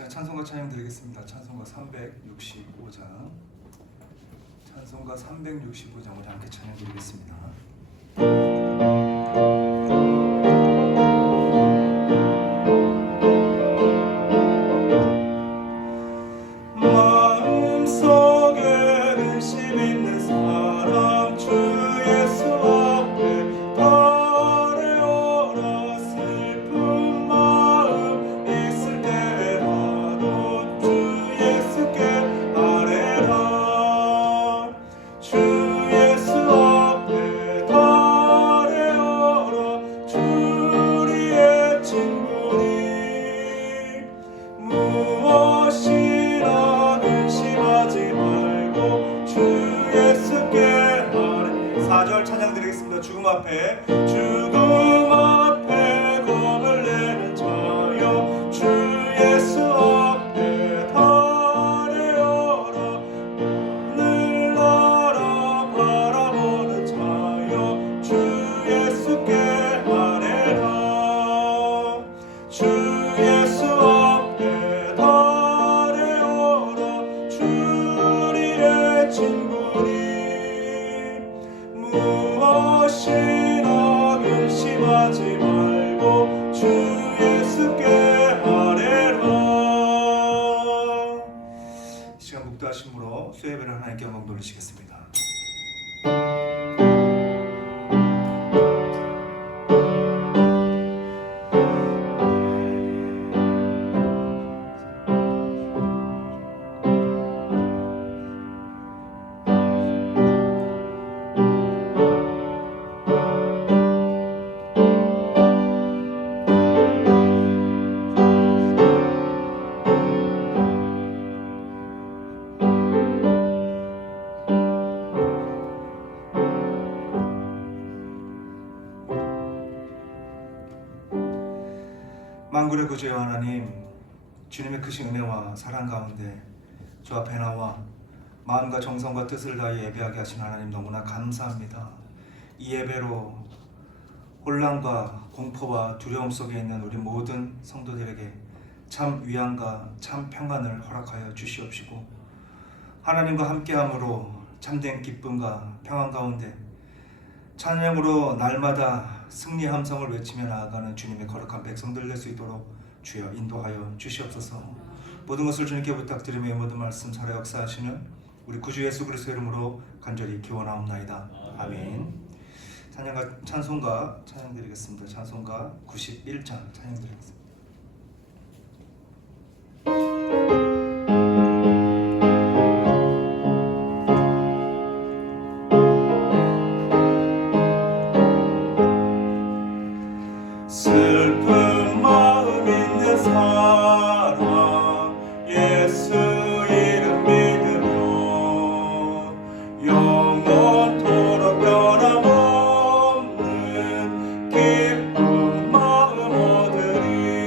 제가 찬송가 찬양 드리겠습니다. 찬송가 365장. 찬송가 365장 우리 함께 찬양 드리겠습니다. 마음속에 근심 있는 사랑 주 예수 앞에 달려라. 슬픈 마음 있을 때라도 주 예수께 아뢰라. 주 예수 앞에 달려라. 주리의 친구니 무엇이나 근심하지 말고 주 예수께 아뢰. 4절 찬양 드리겠습니다. 죽음 앞에 겁을 내는 자여 주 예수 앞에 달려라. 하늘나라 바라보는 자여 주 예수께 아뢰라. 주 예수 앞에 달려라. 주리의 친구니 무엇이나 근심하지 말고 주 예수께 아뢰라. 이 시간 묵도하심으로 수예배를 하나님께 영광 돌리시겠습니다. 만군의 구주여 하나님, 주님의 크신 은혜와 사랑 가운데 주 앞에 나와 마음과 정성과 뜻을 다해 예배하게 하신 하나님 너무나 감사합니다. 이 예배로 혼란과 공포와 두려움 속에 있는 우리 모든 성도들에게 참 위안과 참 평안을 허락하여 주시옵시고, 하나님과 함께함으로 참된 기쁨과 평안 가운데 찬양으로 날마다 승리 함성을 외치며 나아가는 주님의 거룩한 백성들 될 수 있도록 주여 인도하여 주시옵소서. 모든 것을 주님께 부탁드리며 이 모든 말씀 살아 역사하시는 우리 구주 예수 그리스도의 이름으로 간절히 기원하옵나이다. 아멘. 찬송가 찬양 드리겠습니다. 찬송가 91장 찬양 드리겠습니다. 슬픈 마음 있는 사람 예수 이름 믿으며 영원토록 변함없는 기쁜 마음 얻으리.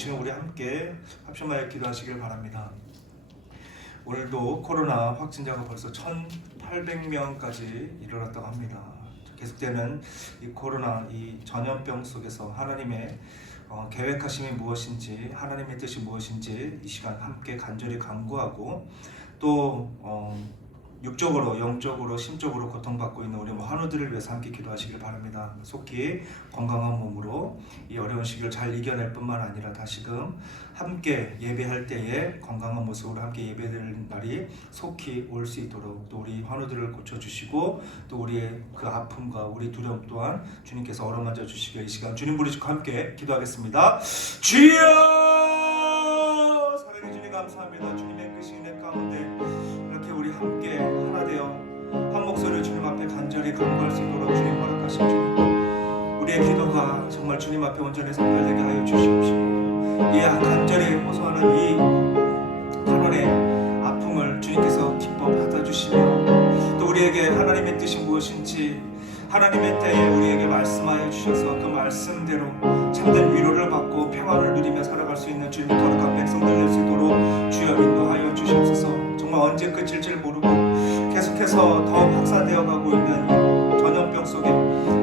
시간 우리 함께 합심하여 기도하시길 바랍니다. 오늘도 코로나 확진자가 벌써 1,800명까지 이르렀다고 합니다. 계속되는 이 코로나 이 전염병 속에서 하나님의 계획하심이 무엇인지, 하나님의 뜻이 무엇인지 이 시간 함께 간절히 간구하고, 또 육적으로, 영적으로, 심적으로 고통받고 있는 우리 환우들을 위해서 함께 기도하시길 바랍니다. 속히 건강한 몸으로 이 어려운 시기를 잘 이겨낼 뿐만 아니라 다시금 함께 예배할 때에 건강한 모습으로 함께 예배드릴 날이 속히 올 수 있도록, 또 우리 환우들을 고쳐주시고, 또 우리의 그 아픔과 우리 두려움 또한 주님께서 어루만져 주시기를 이 시간 주님 부르시고 함께 기도하겠습니다. 주여! 사랑해 주님 감사합니다. 주님의 그 시간 가운데 이렇게 우리 함께 하나 되어 한 목소리로 주님 앞에 간절히 간구할 수 있도록 주님 허락하신 주님, 우리의 기도가 정말 주님 앞에 온전히 성결되게 하여 주시옵시고, 이 간절히 호소하는 이 탄원의 아픔을 주님께서 기뻐 받아주시며, 또 우리에게 하나님의 뜻이 무엇인지 하나님의 때에 우리에게 말씀하여 주셔서 그 말씀대로 참된 위로를 받고 평안을 누리며 살아갈 수 있는 주님의 거룩한 백성들 될 수 있도록 주여 인도하여 주시옵소서. 정말 언제 끝일지를 모르고 계속해서 더욱 확산되어 가고 있는 전염병 속에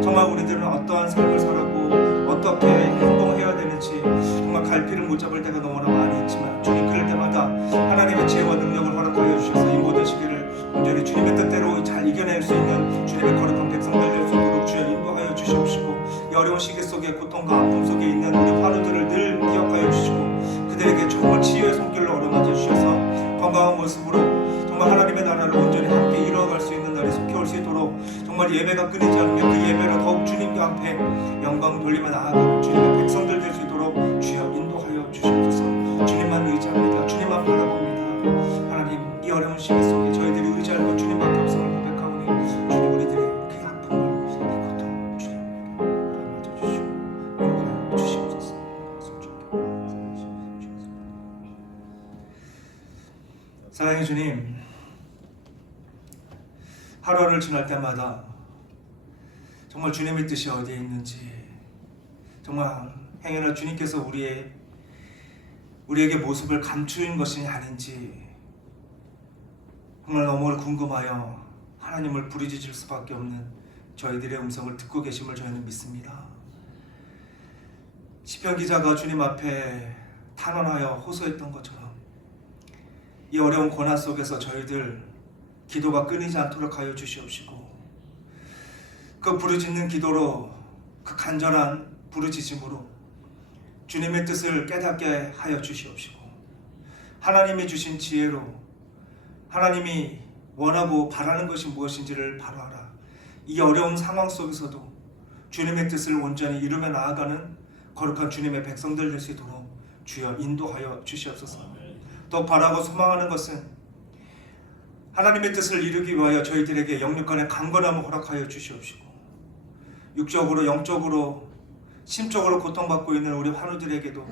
정말 우리들은 어떠한 삶을 살아고 어떻게 행동해야 되는지 정말 갈피를 못 잡을 때가 너무나 많이 있지만, 주님 그럴 때마다 하나님의 지혜와 능력을 허락하여 주셔서 이 모든 시기를 온전히 주님의 뜻대로 잘 이겨낼 수 있는 주님의 거룩한 백성들 될 수 있도록 주여 인도하여 주시옵시고, 이 어려운 시기 속에 고통과 아픔 속에 있는 우리 환우들을 늘 기억하여 주시고, 그들에게 정말 치유의 손길로 어루만져 주셔서 건강한 모습으로 정말 하나님의 나라를 온전히 함께 이루어갈 수 있는 날이 속히 올 수 있도록, 정말 예배가 끊이지 않으며 그 예배로 더욱 주님께 앞에 영광 돌리며 나아가는 주님의 백성들 될 수 있도록 주여 인도하여 주시옵소서. 주님만 의지합니다. 주님만 바라봅니다. 하나님, 이 어려운 시기 속에 저희들이 의지할 것 주님밖에 없음을 고백하오니 주님 우리들의 그 아픔을, 이 고통 주님께 맞아주시고 인도하여 주시옵소서. 사랑의 주님, 하루를 지날 때마다 정말 주님의 뜻이 어디에 있는지, 정말 행여나 주님께서 우리에게 모습을 감추인 것이 아닌지 정말 너무 궁금하여 하나님을 부르짖을 수밖에 없는 저희들의 음성을 듣고 계심을 저희는 믿습니다. 시편 기자가 주님 앞에 탄원하여 호소했던 것처럼 이 어려운 고난 속에서 저희들 기도가 끊이지 않도록 하여 주시옵시고, 그 부르짖는 기도로, 그 간절한 부르짖음으로 주님의 뜻을 깨닫게 하여 주시옵시고, 하나님이 주신 지혜로 하나님이 원하고 바라는 것이 무엇인지를 바로 알아 이 어려운 상황 속에서도 주님의 뜻을 온전히 이루며 나아가는 거룩한 주님의 백성들 될 수 있도록 주여 인도하여 주시옵소서. 더 바라고 소망하는 것은 하나님의 뜻을 이루기 위하여 저희들에게 영육간의 강건함을 허락하여 주시옵시고, 육적으로, 영적으로, 심적으로 고통받고 있는 우리 환우들에게도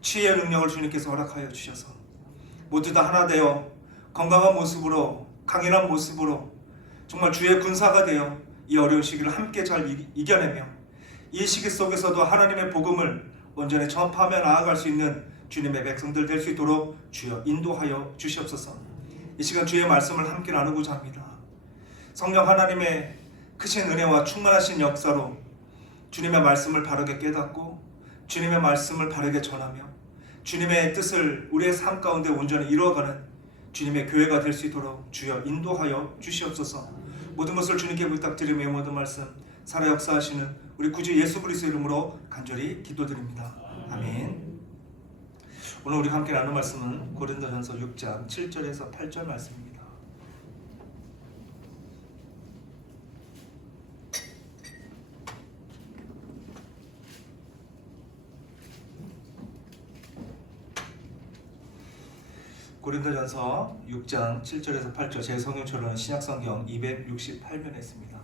치유의 능력을 주님께서 허락하여 주셔서 모두 다 하나 되어 건강한 모습으로, 강인한 모습으로 정말 주의 군사가 되어 이 어려운 시기를 함께 잘 이겨내며 이 시기 속에서도 하나님의 복음을 온전히 전파하며 나아갈 수 있는 주님의 백성들 될 수 있도록 주여 인도하여 주시옵소서. 이 시간 주의 말씀을 함께 나누고자 합니다. 성령 하나님의 크신 은혜와 충만하신 역사로 주님의 말씀을 바르게 깨닫고 주님의 말씀을 바르게 전하며 주님의 뜻을 우리의 삶 가운데 온전히 이루어가는 주님의 교회가 될 수 있도록 주여 인도하여 주시옵소서. 모든 것을 주님께 부탁드리며 모든 말씀 살아 역사하시는 우리 구주 예수 그리스도 이름으로 간절히 기도드립니다. 아멘. 오늘 우리 함께 나눌 말씀은 고린도전서 6장 7절에서 8절 말씀입니다. 고린도전서 6장 7절에서 8절, 제 성경처럼 신약성경 268면에 있습니다.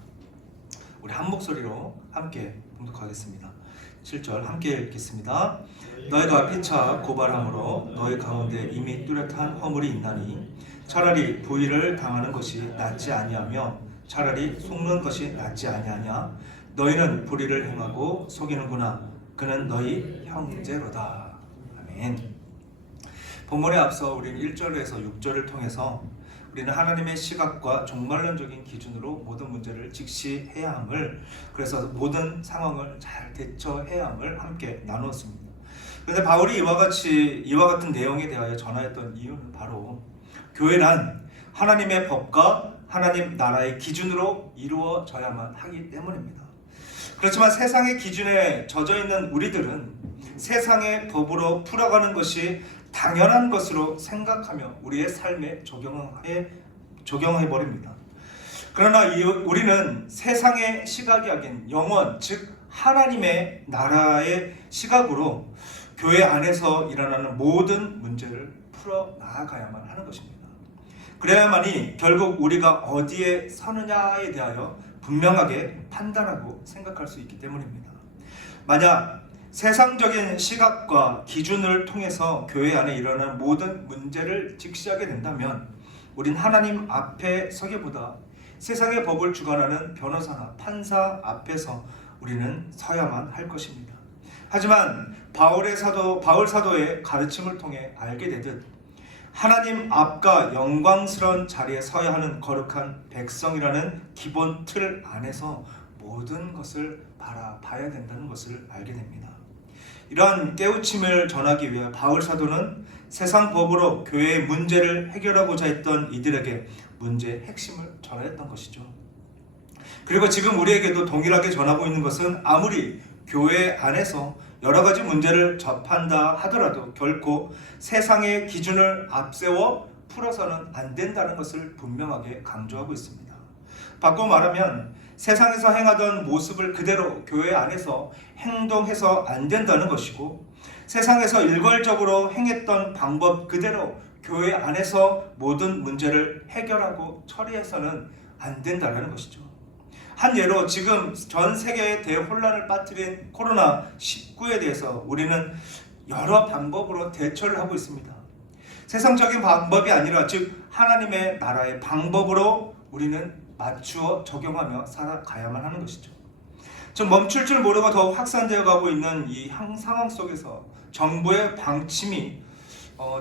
우리 한 목소리로 함께 봉독하겠습니다. 7절 함께 읽겠습니다. 너희가 피차 고발함으로 너희 가운데 이미 뚜렷한 허물이 있나니 차라리 부의를 당하는 것이 낫지 아니하며 차라리 속는 것이 낫지 아니하냐. 너희는 불의를 행하고 속이는구나. 그는 너희 형제로다. 아멘. 아멘. 본문에 앞서 우리는 1절에서 6절을 통해서 우리는 하나님의 시각과 종말론적인 기준으로 모든 문제를 직시해야 함을, 그래서 모든 상황을 잘 대처해야 함을 함께 나누었습니다. 그런데 바울이 이와 같은 내용에 대하여 전하였던 이유는 바로 교회란 하나님의 법과 하나님 나라의 기준으로 이루어져야만 하기 때문입니다. 그렇지만 세상의 기준에 젖어 있는 우리들은 세상의 법으로 풀어가는 것이 당연한 것으로 생각하며 우리의 삶에 적용해 버립니다. 그러나 우리는 세상의 시각이 아닌 영원, 즉 하나님의 나라의 시각으로 교회 안에서 일어나는 모든 문제를 풀어 나아가야만 하는 것입니다. 그래야만이 결국 우리가 어디에 서느냐에 대하여 분명하게 판단하고 생각할 수 있기 때문입니다. 만약 세상적인 시각과 기준을 통해서 교회 안에 일어나는 모든 문제를 직시하게 된다면 우린 하나님 앞에 서기보다 세상의 법을 주관하는 변호사나 판사 앞에서 우리는 서야만 할 것입니다. 하지만 바울 사도의 가르침을 통해 알게 되듯 하나님 앞과 영광스러운 자리에 서야 하는 거룩한 백성이라는 기본 틀 안에서 모든 것을 바라봐야 된다는 것을 알게 됩니다. 이러한 깨우침을 전하기 위해 바울 사도는 세상 법으로 교회의 문제를 해결하고자 했던 이들에게 문제의 핵심을 전하였던 것이죠. 그리고 지금 우리에게도 동일하게 전하고 있는 것은 아무리 교회 안에서 여러 가지 문제를 접한다 하더라도 결코 세상의 기준을 앞세워 풀어서는 안 된다는 것을 분명하게 강조하고 있습니다. 바꿔 말하면 세상에서 행하던 모습을 그대로 교회 안에서 행동해서 안 된다는 것이고, 세상에서 일괄적으로 행했던 방법 그대로 교회 안에서 모든 문제를 해결하고 처리해서는 안 된다는 것이죠. 한 예로 지금 전 세계에 대혼란을 빠뜨린 코로나19에 대해서 우리는 여러 방법으로 대처를 하고 있습니다. 세상적인 방법이 아니라 즉 하나님의 나라의 방법으로 우리는 맞추어 적용하며 살아가야만 하는 것이죠. 좀 멈출 줄 모르고 더욱 확산되어 가고 있는 이 상황 속에서 정부의 방침이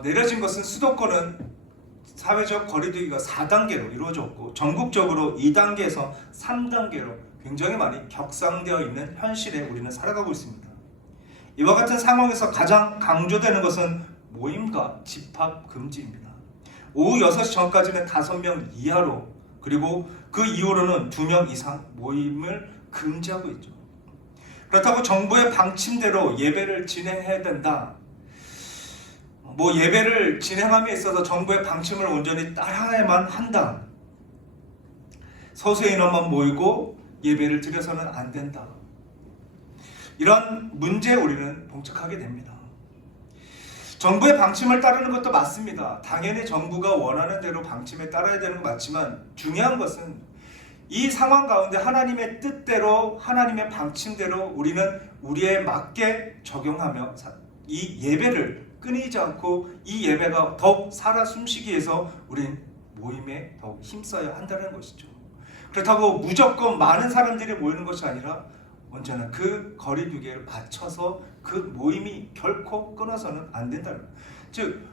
내려진 것은 수도권은 사회적 거리두기가 4단계로 이루어졌고 전국적으로 2단계에서 3단계로 굉장히 많이 격상되어 있는 현실에 우리는 살아가고 있습니다. 이와 같은 상황에서 가장 강조되는 것은 모임과 집합 금지입니다. 오후 6시 전까지는 5명 이하로, 그리고 그 이후로는 2명 이상 모임을 금지하고 있죠. 그렇다고 정부의 방침대로 예배를 진행해야 된다, 예배를 진행함에 있어서 정부의 방침을 온전히 따라야만 한다, 소수의 인원만 모이고 예배를 드려서는 안 된다, 이런 문제에 우리는 봉착하게 됩니다. 정부의 방침을 따르는 것도 맞습니다. 당연히 정부가 원하는 대로 방침에 따라야 되는 거 맞지만 중요한 것은 이 상황 가운데 하나님의 뜻대로, 하나님의 방침대로 우리는 우리에 맞게 적용하며 이 예배를 끊이지 않고 이 예배가 더욱 살아 숨쉬기 위해서 우린 모임에 더욱 힘써야 한다는 것이죠. 그렇다고 무조건 많은 사람들이 모이는 것이 아니라 언제나 그 거리두기를 맞춰서 그 모임이 결코 끊어서는 안 된다는 거예요. 즉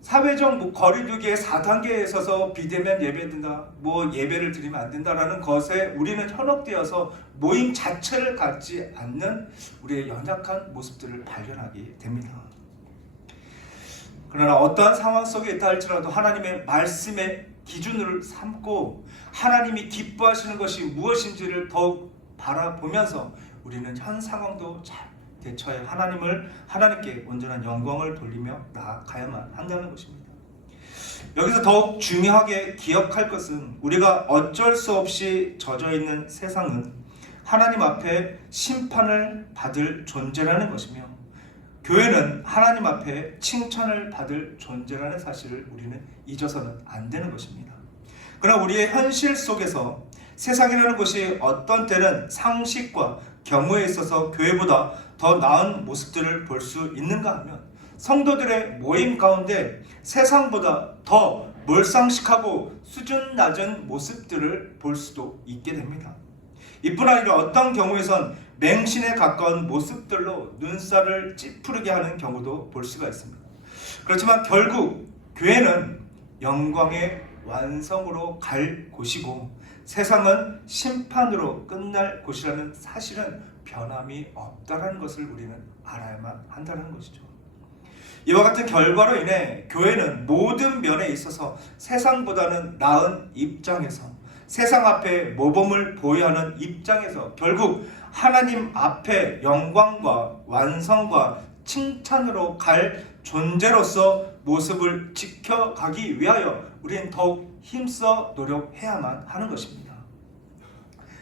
사회적 거리두기의 4단계에 있어서 비대면 예배든다, 예배를 드리면 안 된다라는 것에 우리는 현혹되어서 모임 자체를 갖지 않는 우리의 연약한 모습들을 발견하게 됩니다. 그러나 어떠한 상황 속에 있다 할지라도 하나님의 말씀의 기준을 삼고 하나님이 기뻐하시는 것이 무엇인지를 더욱 바라보면서 우리는 현 상황도 잘 대처해 하나님께 온전한 영광을 돌리며 나아가야만 한다는 것입니다. 여기서 더욱 중요하게 기억할 것은 우리가 어쩔 수 없이 젖어 있는 세상은 하나님 앞에 심판을 받을 존재라는 것이며, 교회는 하나님 앞에 칭찬을 받을 존재라는 사실을 우리는 잊어서는 안 되는 것입니다. 그러나 우리의 현실 속에서 세상이라는 것이 어떤 때는 상식과 경우에 있어서 교회보다 더 나은 모습들을 볼 수 있는가 하면 성도들의 모임 가운데 세상보다 더 몰상식하고 수준 낮은 모습들을 볼 수도 있게 됩니다. 이뿐 아니라 어떤 경우에선 맹신에 가까운 모습들로 눈살을 찌푸르게 하는 경우도 볼 수가 있습니다. 그렇지만 결국 교회는 영광의 완성으로 갈 곳이고 세상은 심판으로 끝날 곳이라는 사실은 변함이 없다는 것을 우리는 알아야만 한다는 것이죠. 이와 같은 결과로 인해 교회는 모든 면에 있어서 세상보다는 나은 입장에서, 세상 앞에 모범을 보여야 하는 입장에서 결국 하나님 앞에 영광과 완성과 칭찬으로 갈 존재로서 모습을 지켜가기 위하여 우리는 더욱 힘써 노력해야만 하는 것입니다.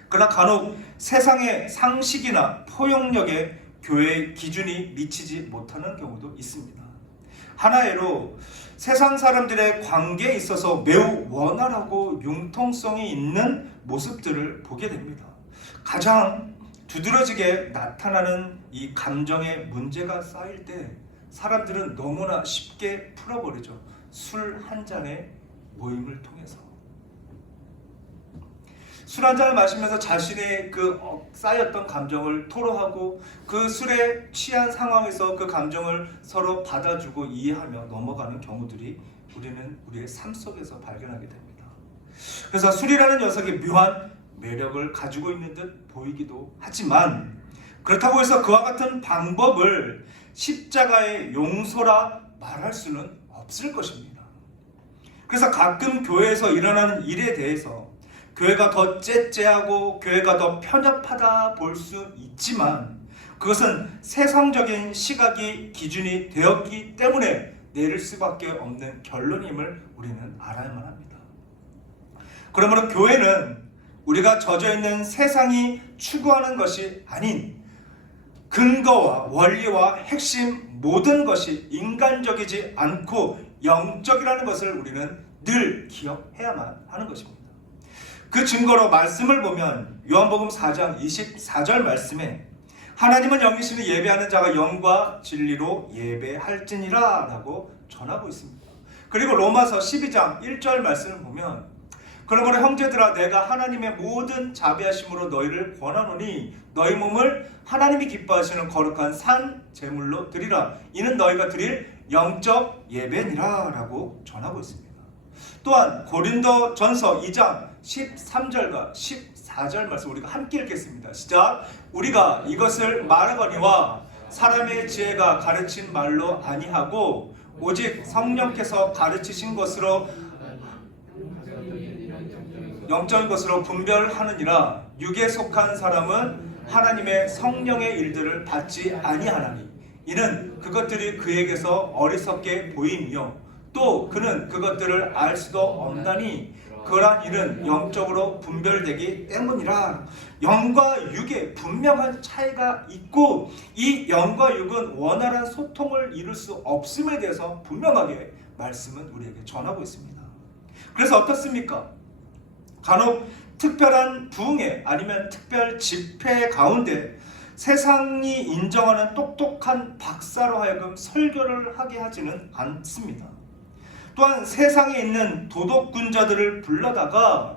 그러나 간혹 세상의 상식이나 포용력에 교회의 기준이 미치지 못하는 경우도 있습니다. 하나예로 세상 사람들의 관계에 있어서 매우 원활하고 융통성이 있는 모습들을 보게 됩니다. 가장 두드러지게 나타나는 이 감정의 문제가 쌓일 때 사람들은 너무나 쉽게 풀어버리죠. 술 한 잔의 모임을 통해서. 술 한 잔을 마시면서 자신의 그 쌓였던 감정을 토로하고 그 술에 취한 상황에서 그 감정을 서로 받아주고 이해하며 넘어가는 경우들이 우리는 우리의 삶 속에서 발견하게 됩니다. 그래서 술이라는 녀석이 묘한 매력을 가지고 있는 듯 보이기도 하지만 그렇다고 해서 그와 같은 방법을 십자가의 용서라 말할 수는 없을 것입니다. 그래서 가끔 교회에서 일어나는 일에 대해서 교회가 더 째째하고 교회가 더 편협하다 볼 수 있지만 그것은 세상적인 시각이 기준이 되었기 때문에 내릴 수밖에 없는 결론임을 우리는 알아야만 합니다. 그러므로 교회는 우리가 젖어있는 세상이 추구하는 것이 아닌 근거와 원리와 핵심 모든 것이 인간적이지 않고 영적이라는 것을 우리는 늘 기억해야만 하는 것입니다. 그 증거로 말씀을 보면 요한복음 4장 24절 말씀에 하나님은 영이시니 예배하는 자가 영과 진리로 예배할지니라 라고 전하고 있습니다. 그리고 로마서 12장 1절 말씀을 보면 그러므로 형제들아 내가 하나님의 모든 자비하심으로 너희를 권하노니 너희 몸을 하나님이 기뻐하시는 거룩한 산 제물로 드리라. 이는 너희가 드릴 영적 예배니라 라고 전하고 있습니다. 또한 고린도전서 2장 13절과 14절 말씀 우리가 함께 읽겠습니다. 시작. 우리가 이것을 말하거니와 사람의 지혜가 가르친 말로 아니하고 오직 성령께서 가르치신 것으로 영적인 것으로 분별하느니라. 육에 속한 사람은 하나님의 성령의 일들을 받지 아니하나니 이는 그것들이 그에게서 어리석게 보임이요 또 그는 그것들을 알 수도 없나니 그러한 일은 영적으로 분별되기 때문이라. 영과 육에 분명한 차이가 있고 이 영과 육은 원활한 소통을 이룰 수 없음에 대해서 분명하게 말씀은 우리에게 전하고 있습니다. 그래서 어떻습니까? 간혹 특별한 부흥회 아니면 특별 집회 가운데 세상이 인정하는 똑똑한 박사로 하여금 설교를 하게 하지는 않습니다. 또한 세상에 있는 도덕군자들을 불러다가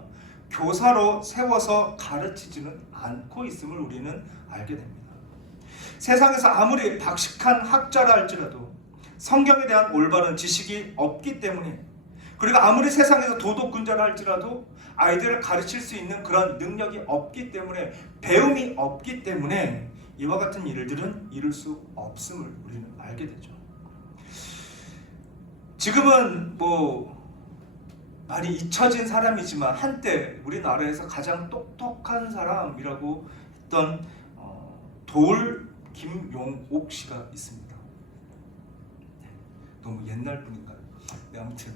교사로 세워서 가르치지는 않고 있음을 우리는 알게 됩니다. 세상에서 아무리 박식한 학자라 할지라도 성경에 대한 올바른 지식이 없기 때문에 그리고 아무리 세상에서 도덕군자라 할지라도 아이들을 가르칠 수 있는 그런 능력이 없기 때문에 배움이 없기 때문에 이와 같은 일들은 이룰 수 없음을 우리는 알게 되죠. 지금은 많이 잊혀진 사람이지만 한때 우리나라에서 가장 똑똑한 사람이라고 했던 돌 김용옥 씨가 있습니다. 너무 옛날 분인가요? 네, 아무튼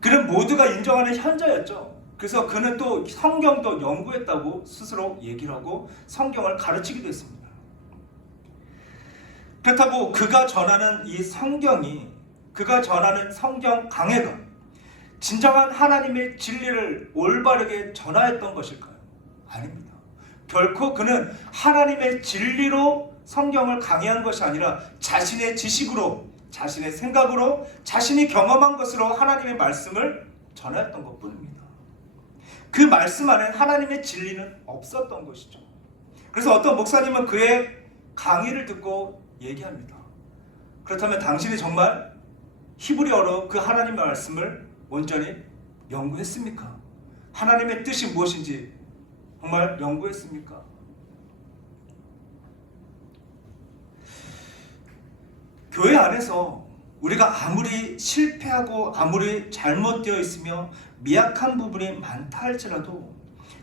그는 모두가 인정하는 현자였죠. 그래서 그는 또 성경도 연구했다고 스스로 얘기를 하고 성경을 가르치기도 했습니다. 그렇다고 그가 전하는 이 성경이 그가 전하는 성경 강해가 진정한 하나님의 진리를 올바르게 전하였던 것일까요? 아닙니다. 결코 그는 하나님의 진리로 성경을 강해한 것이 아니라 자신의 지식으로 자신의 생각으로 자신이 경험한 것으로 하나님의 말씀을 전하였던 것뿐입니다. 그 말씀 안에 하나님의 진리는 없었던 것이죠. 그래서 어떤 목사님은 그의 강의를 듣고 얘기합니다. 그렇다면 당신이 정말 히브리어로 그 하나님의 말씀을 온전히 연구했습니까? 하나님의 뜻이 무엇인지 정말 연구했습니까? 교회 안에서 우리가 아무리 실패하고 아무리 잘못되어 있으며 미약한 부분이 많다 할지라도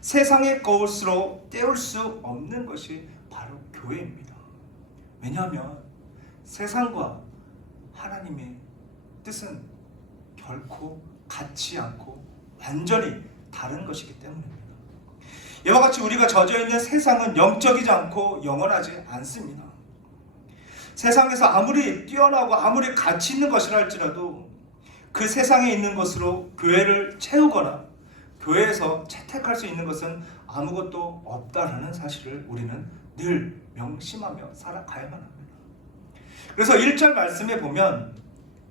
세상의 것으로 떼올 수 없는 것이 바로 교회입니다. 왜냐하면 세상과 하나님의 뜻은 결코 같지 않고 완전히 다른 것이기 때문입니다. 이와 같이 우리가 젖어있는 세상은 영적이지 않고 영원하지 않습니다. 세상에서 아무리 뛰어나고 아무리 가치 있는 것이라 할지라도 그 세상에 있는 것으로 교회를 채우거나 교회에서 채택할 수 있는 것은 아무것도 없다라는 사실을 우리는 늘 명심하며 살아가야만 합니다. 그래서 1절 말씀에 보면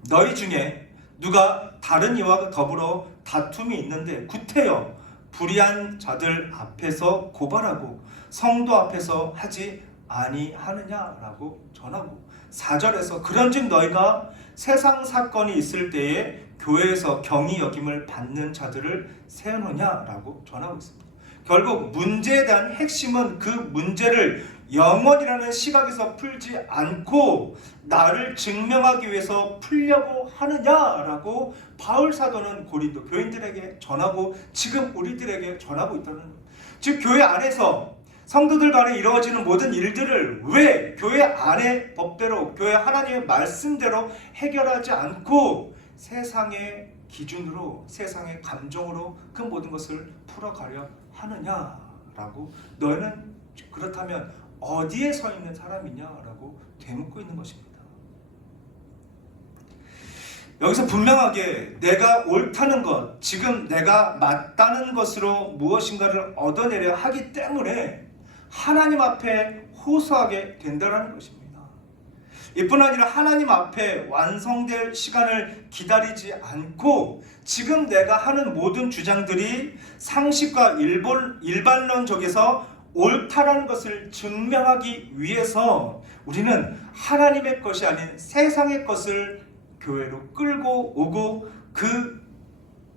너희 중에 누가 다른 이와 더불어 다툼이 있는데 구태여 불의한 자들 앞에서 고발하고 성도 앞에서 하지 아니하느냐라고 전하고 4절에서 그런즉 너희가 세상 사건이 있을 때에 교회에서 경히 여김을 받는 자들을 세우느냐라고 전하고 있습니다. 결국 문제에 대한 핵심은 그 문제를 영원이라는 시각에서 풀지 않고 나를 증명하기 위해서 풀려고 하느냐라고 바울 사도는 고린도 교인들에게 전하고 지금 우리들에게 전하고 있다는 겁니다. 즉 교회 안에서 성도들 간에 이루어지는 모든 일들을 왜 교회 안의 법대로 교회 하나님의 말씀대로 해결하지 않고 세상의 기준으로 세상의 감정으로 그 모든 것을 풀어가려 하느냐라고 너희는 그렇다면 어디에 서 있는 사람이냐라고 되묻고 있는 것입니다. 여기서 분명하게 내가 옳다는 것, 지금 내가 맞다는 것으로 무엇인가를 얻어내려 하기 때문에 하나님 앞에 호소하게 된다는 것입니다. 이뿐 아니라 하나님 앞에 완성될 시간을 기다리지 않고 지금 내가 하는 모든 주장들이 상식과 일반론적에서 옳다라는 것을 증명하기 위해서 우리는 하나님의 것이 아닌 세상의 것을 교회로 끌고 오고 그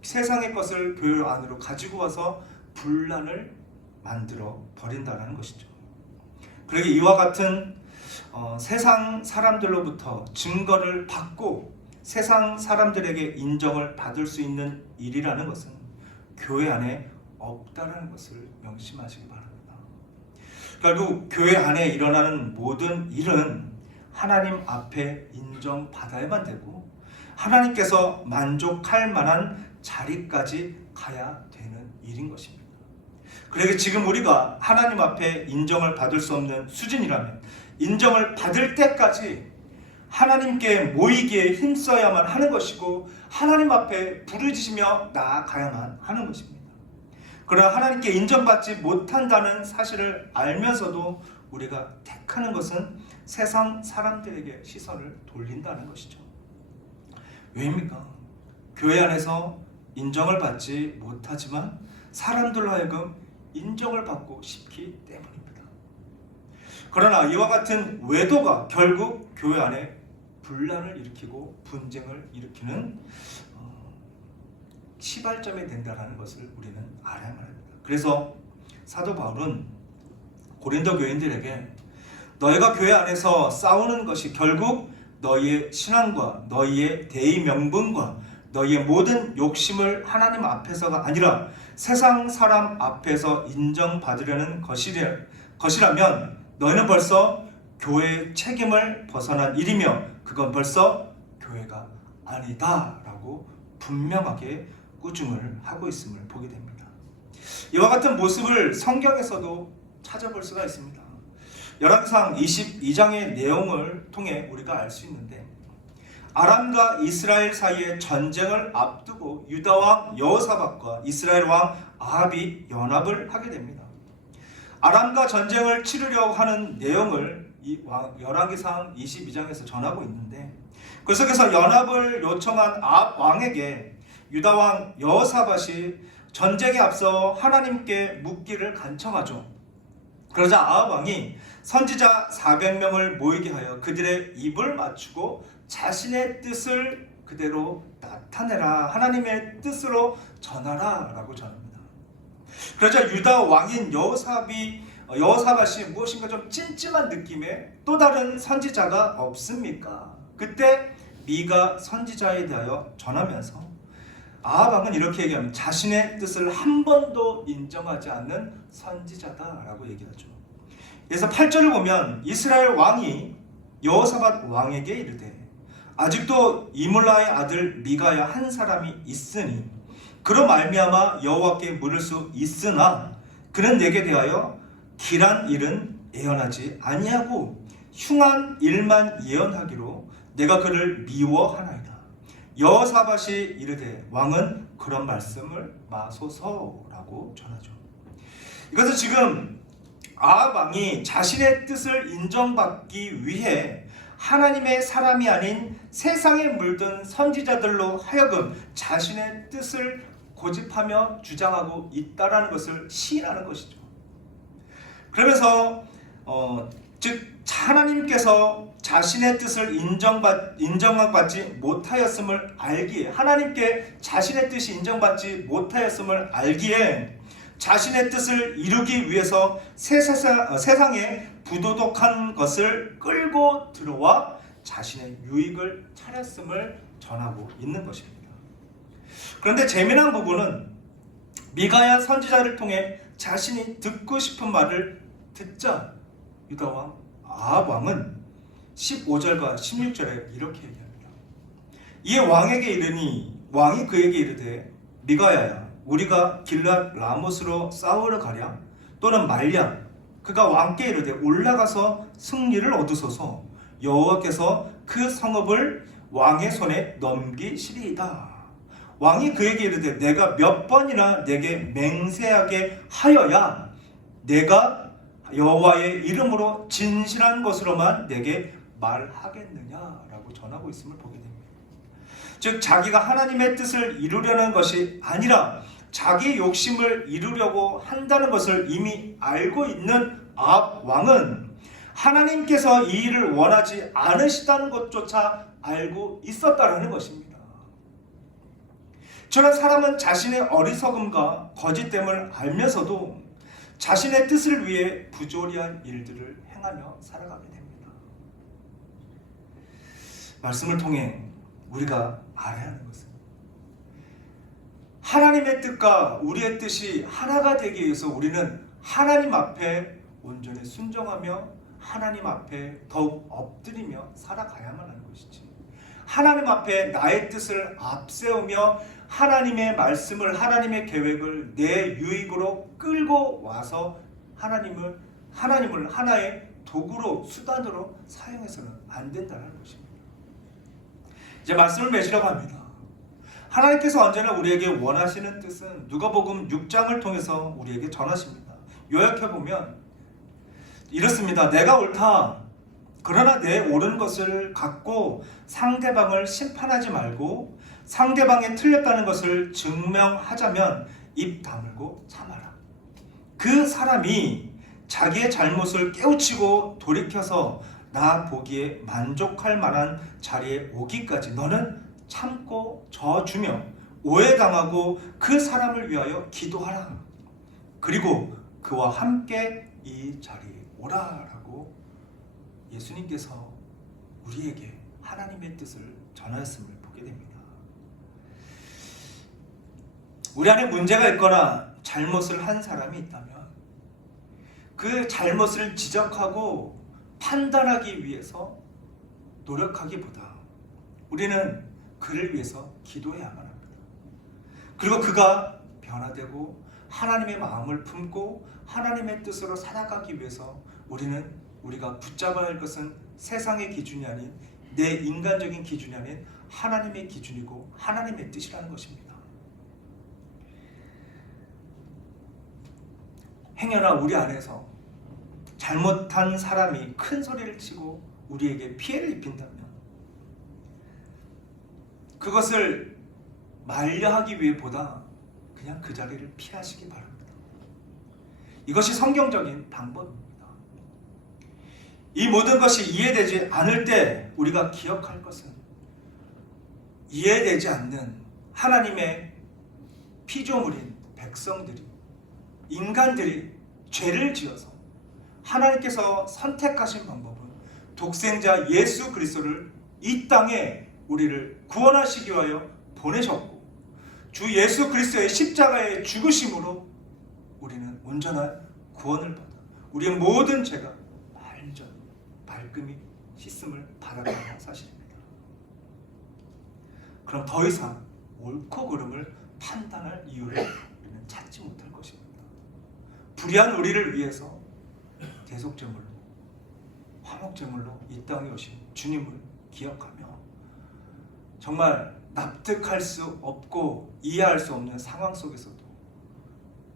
세상의 것을 교회 안으로 가지고 와서 분란을 만들어 버린다는 것이죠. 그러기 이와 같은 세상 사람들로부터 증거를 받고 세상 사람들에게 인정을 받을 수 있는 일이라는 것은 교회 안에 없다는 것을 명심하시기 바랍니다. 결국 교회 안에 일어나는 모든 일은 하나님 앞에 인정받아야만 되고 하나님께서 만족할 만한 자리까지 가야 되는 일인 것입니다. 그러기 지금 우리가 하나님 앞에 인정을 받을 수 없는 수준이라면 인정을 받을 때까지 하나님께 모이기에 힘써야만 하는 것이고 하나님 앞에 부르짖으며 나아가야만 하는 것입니다. 그러나 하나님께 인정받지 못한다는 사실을 알면서도 우리가 택하는 것은 세상 사람들에게 시선을 돌린다는 것이죠. 왜입니까? 교회 안에서 인정을 받지 못하지만 사람들로 하여금 인정을 받고 싶기 때문입니다. 그러나 이와 같은 외도가 결국 교회 안에 분란을 일으키고 분쟁을 일으키는 시발점이 된다는 것을 우리는 알아야만 합니다. 그래서 사도 바울은 고린도 교인들에게 너희가 교회 안에서 싸우는 것이 결국 너희의 신앙과 너희의 대의 명분과 너희의 모든 욕심을 하나님 앞에서가 아니라 세상 사람 앞에서 인정받으려는 것이라면 너희는 벌써 교회의 책임을 벗어난 일이며 그건 벌써 교회가 아니다 라고 분명하게 꾸중을 하고 있음을 보게 됩니다. 이와 같은 모습을 성경에서도 찾아볼 수가 있습니다. 열왕기상 22장의 내용을 통해 우리가 알 수 있는데 아람과 이스라엘 사이의 전쟁을 앞두고 유다 왕 여호사밧과 이스라엘 왕 아합이 연합을 하게 됩니다. 아람과 전쟁을 치르려고 하는 내용을 열왕기상 22장에서 전하고 있는데 그 속에서 연합을 요청한 아합 왕에게 유다 왕 여호사밧이 전쟁에 앞서 하나님께 묻기를 간청하죠. 그러자 아합 왕이 선지자 400명을 모이게 하여 그들의 입을 맞추고 자신의 뜻을 그대로 나타내라, 하나님의 뜻으로 전하라 라고 전합니다. 그러자 유다 왕인 여호사밧이 무엇인가 좀 찜찜한 느낌의 또 다른 선지자가 없습니까? 그때 미가 선지자에 대하여 전하면서 아합 왕은 이렇게 얘기합니다. 자신의 뜻을 한 번도 인정하지 않는 선지자다라고 얘기하죠. 그래서 8절을 보면 이스라엘 왕이 여호사밧 왕에게 이르되 아직도 이물라의 아들 미가야 한 사람이 있으니 그로 말미암아 여호와께 물을 수 있으나 그는 내게 대하여 길한 일은 예언하지 아니하고 흉한 일만 예언하기로 내가 그를 미워하나이다. 여호사밧이 이르되 왕은 그런 말씀을 마소서라고 전하죠. 이것은 지금 아합 왕이 자신의 뜻을 인정받기 위해 하나님의 사람이 아닌 세상에 물든 선지자들로 하여금 자신의 뜻을 고집하며 주장하고 있다라는 것을 시인하는 것이죠. 그러면서 즉 하나님께서 자신의 뜻을 인정받지 못하였음을 알기에, 하나님께 자신의 뜻이 인정받지 못하였음을 알기에 자신의 뜻을 이루기 위해서 세상에 부도덕한 것을 끌고 들어와 자신의 유익을 차렸음을 전하고 있는 것입니다. 그런데 재미난 부분은 미가야 선지자를 통해 자신이 듣고 싶은 말을 듣자 유다왕 아합 왕은 15절과 16절에 이렇게 얘기합니다. 이에 왕에게 이르니 왕이 그에게 이르되 미가야야 우리가 길앗 라못으로 싸우러 가랴 또는 말랴. 그가 왕께 이르되 올라가서 승리를 얻으소서 여호와께서 그 성읍을 왕의 손에 넘기시리이다. 왕이 그에게 이르되 내가 몇 번이나 내게 맹세하게 하여야 내가 여호와의 이름으로 진실한 것으로만 내게 말하겠느냐라고 전하고 있음을 보게 됩니다. 즉 자기가 하나님의 뜻을 이루려는 것이 아니라 자기 욕심을 이루려고 한다는 것을 이미 알고 있는 아합 왕은 하나님께서 이 일을 원하지 않으시다는 것조차 알고 있었다는 것입니다. 저런 사람은 자신의 어리석음과 거짓됨을 알면서도 자신의 뜻을 위해 부조리한 일들을 행하며 살아가게 됩니다. 말씀을 통해 우리가 알아야 하는 것은 하나님의 뜻과 우리의 뜻이 하나가 되기 위해서 우리는 하나님 앞에 온전히 순종하며 하나님 앞에 더욱 엎드리며 살아가야만 하는 것이지, 하나님 앞에 나의 뜻을 앞세우며 하나님의 말씀을, 하나님의 계획을 내 유익으로 끌고 와서 하나님을 하나의 도구로, 수단으로 사용해서는 안 된다는 것입니다. 이제 말씀을 맺으려고 합니다. 하나님께서 언제나 우리에게 원하시는 뜻은 누가복음 6장을 통해서 우리에게 전하십니다. 요약해보면 이렇습니다. 내가 옳다. 그러나 내 옳은 것을 갖고 상대방을 심판하지 말고 상대방이 틀렸다는 것을 증명하자면 입 다물고 참아라. 그 사람이 자기의 잘못을 깨우치고 돌이켜서 나 보기에 만족할 만한 자리에 오기까지 너는 참고 져주며 오해당하고 그 사람을 위하여 기도하라. 그리고 그와 함께 이 자리에 오라라고 예수님께서 우리에게 하나님의 뜻을 전하였음을 보게 됩니다. 우리 안에 문제가 있거나 잘못을 한 사람이 있다면 그 잘못을 지적하고 판단하기 위해서 노력하기보다 우리는 그를 위해서 기도해야만 합니다. 그리고 그가 변화되고 하나님의 마음을 품고 하나님의 뜻으로 살아가기 위해서 우리가 붙잡아야 할 것은 세상의 기준이 아닌, 내 인간적인 기준이 아닌 하나님의 기준이고 하나님의 뜻이라는 것입니다. 행여나 우리 안에서 잘못한 사람이 큰 소리를 치고 우리에게 피해를 입힌다면 그것을 말려하기 위해 보다 그냥 그 자리를 피하시기 바랍니다. 이것이 성경적인 방법입니다. 이 모든 것이 이해되지 않을 때 우리가 기억할 것은 이해되지 않는 하나님의 피조물인 백성들이, 인간들이 죄를 지어서 하나님께서 선택하신 방법은 독생자 예수 그리스도를 이 땅에 우리를 구원하시기 위하여 보내셨고, 주 예수 그리스도의 십자가의 죽으심으로 우리는 온전한 구원을 받아 우리의 모든 죄가 완전 발끔히 씻음을 받았다는 사실입니다. 그럼 더 이상 옳고 그름을 판단할 이유를 우리는 찾지 못할 것입니다. 불의한 우리를 위해서 대속제물로, 화목제물로 이 땅에 오신 주님을 기억하며 정말 납득할 수 없고 이해할 수 없는 상황 속에서도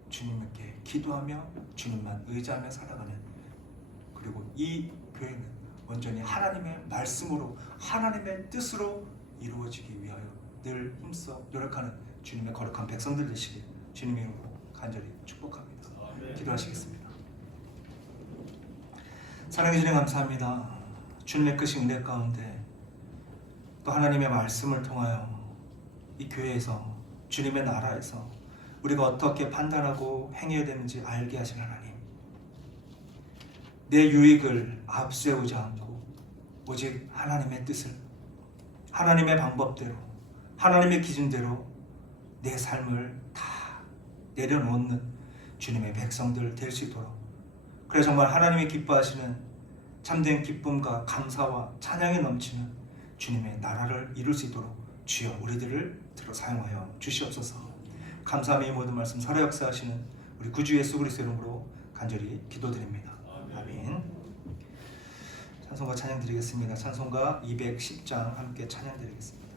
주님께 기도하며 주님만 의지하며 살아가는, 그리고 이 교회는 온전히 하나님의 말씀으로 하나님의 뜻으로 이루어지기 위하여 늘 힘써 노력하는 주님의 거룩한 백성들 되시길 주님의 이름으로 간절히 축복합니다. 기도하시겠습니다. 사랑해 주님 감사합니다. 주님의 크신 은혜 가운데 또 하나님의 말씀을 통하여 이 교회에서, 주님의 나라에서 우리가 어떻게 판단하고 행해야 되는지 알게 하신 하나님, 내 유익을 앞세우지 않고 오직 하나님의 뜻을, 하나님의 방법대로, 하나님의 기준대로 내 삶을 다 내려놓는 주님의 백성들 될 수 있도록, 그래 정말 하나님이 기뻐하시는 참된 기쁨과 감사와 찬양이 넘치는 주님의 나라를 이룰 수 있도록 주여 우리들을 들어 사용하여 주시옵소서. 감사함의 이 모든 말씀 살아 역사하시는 우리 구주 예수 그리스도 이름으로 간절히 기도드립니다. 아멘. 찬송가 찬양 드리겠습니다. 찬송가 210장 함께 찬양 드리겠습니다.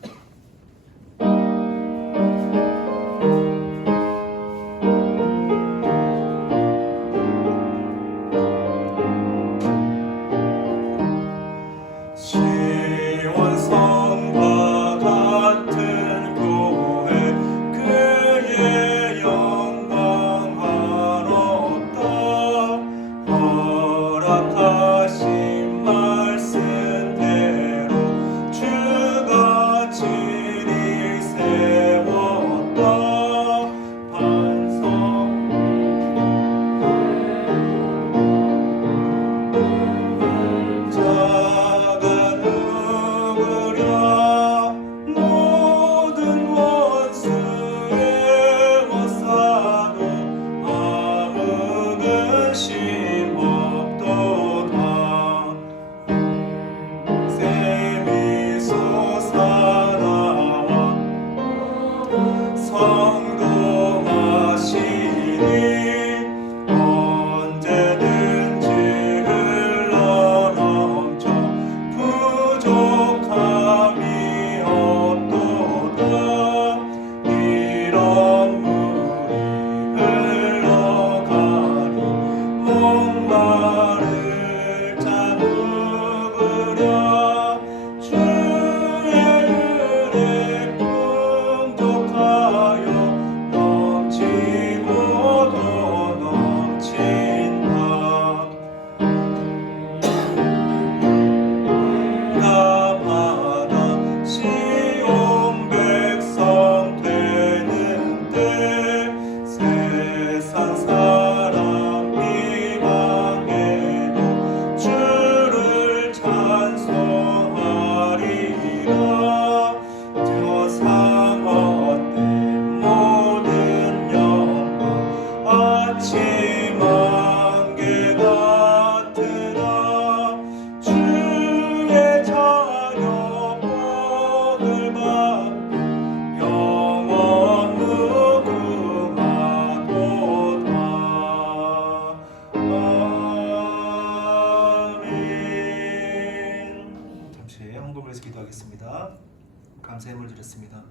감사함을 드렸습니다.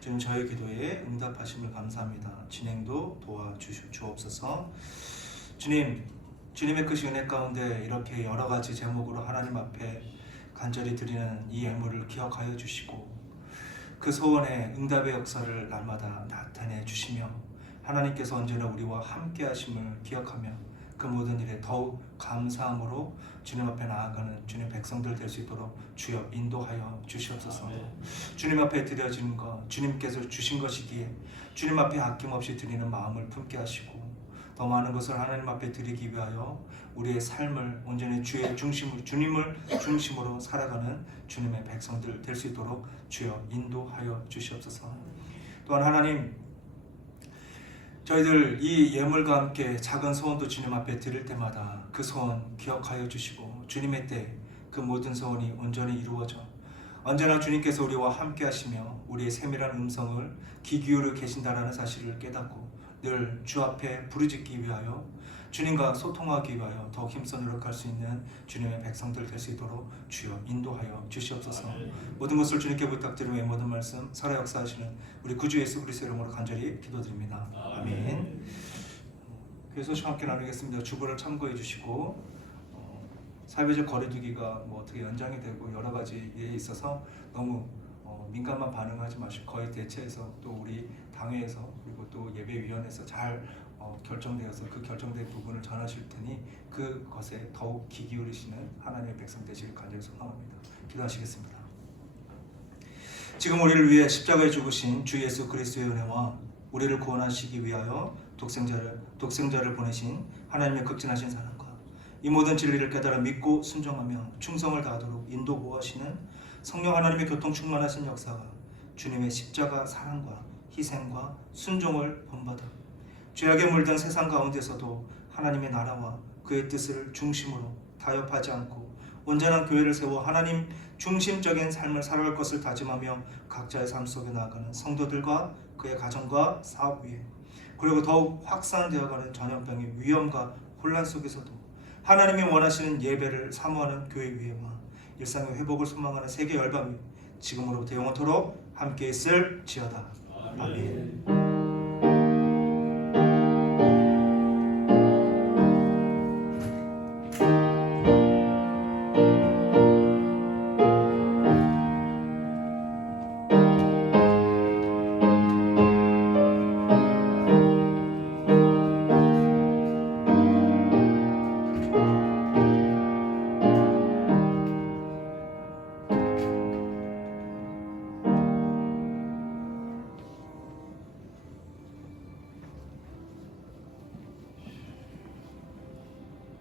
주님 저희 기도에 응답하심을 감사합니다. 진행도 도와주옵소서. 주님, 주님의 크신 은혜 가운데 이렇게 여러 가지 제목으로 하나님 앞에 간절히 드리는 이 예물을 기억하여 주시고 그 소원에 응답의 역사를 날마다 나타내 주시며 하나님께서 언제나 우리와 함께 하심을 기억하며 그 모든 일에 더욱 감사함으로 주님 앞에 나아가는 주님 백성들 될 수 있도록 주여 인도하여 주시옵소서. 주님 앞에 드려진 것 주님께서 주신 것이기에 주님 앞에 아낌없이 드리는 마음을 품게 하시고 더 많은 것을 하나님 앞에 드리기 위하여 우리의 삶을 온전히 주의 중심으로 주님을 중심으로 살아가는 주님의 백성들 될 수 있도록 주여 인도하여 주시옵소서. 또한 하나님, 저희들 이 예물과 함께 작은 소원도 주님 앞에 드릴 때마다 그 소원 기억하여 주시고 주님의 때 그 모든 소원이 온전히 이루어져 언제나 주님께서 우리와 함께 하시며 우리의 세밀한 음성을 귀 기울여 계신다라는 사실을 깨닫고 늘 주 앞에 부르짖기 위하여 주님과 소통하기 위하여 더 힘써 노력할 수 있는 주님의 백성들 될 수 있도록 주여 인도하여 주시옵소서. 모든 것을 주님께 부탁드리며 모든 말씀 살아 역사하시는 우리 구주 예수 그리스도 이름으로 간절히 기도드립니다. 아멘. 교회 소식 함께 나누겠습니다. 주보를 참고해 주시고 사회적 거리두기가 뭐 어떻게 연장이 되고 여러 가지 일에 있어서 너무 민감한 반응하지 마시고 거의 대체해서 또 우리 당회에서 그리고 또 예배위원회에서 잘 결정되어서 그 결정된 부분을 전하실 테니 그것에 더욱 귀 기울이시는 하나님의 백성 되시길 간절히 소망합니다. 기도하시겠습니다. 지금 우리를 위해 십자가에 죽으신 주 예수 그리스도의 은혜와 우리를 구원하시기 위하여 독생자를 보내신 하나님의 극진하신 사랑과 이 모든 진리를 깨달아 믿고 순종하며 충성을 다하도록 인도 보호하시는 성령 하나님의 교통 충만하신 역사가 주님의 십자가 사랑과 희생과 순종을 본받아 죄악에 물든 세상 가운데서도 하나님의 나라와 그의 뜻을 중심으로 타협하지 않고 온전한 교회를 세워 하나님 중심적인 삶을 살아갈 것을 다짐하며 각자의 삶 속에 나아가는 성도들과 그의 가정과 사업 위에 그리고 더욱 확산되어가는 전염병의 위험과 혼란 속에서도 하나님이 원하시는 예배를 사모하는 교회 위에와 일상의 회복을 소망하는 세계 열방 위에 지금으로부터 영원토록 함께 있을지어다. 아멘.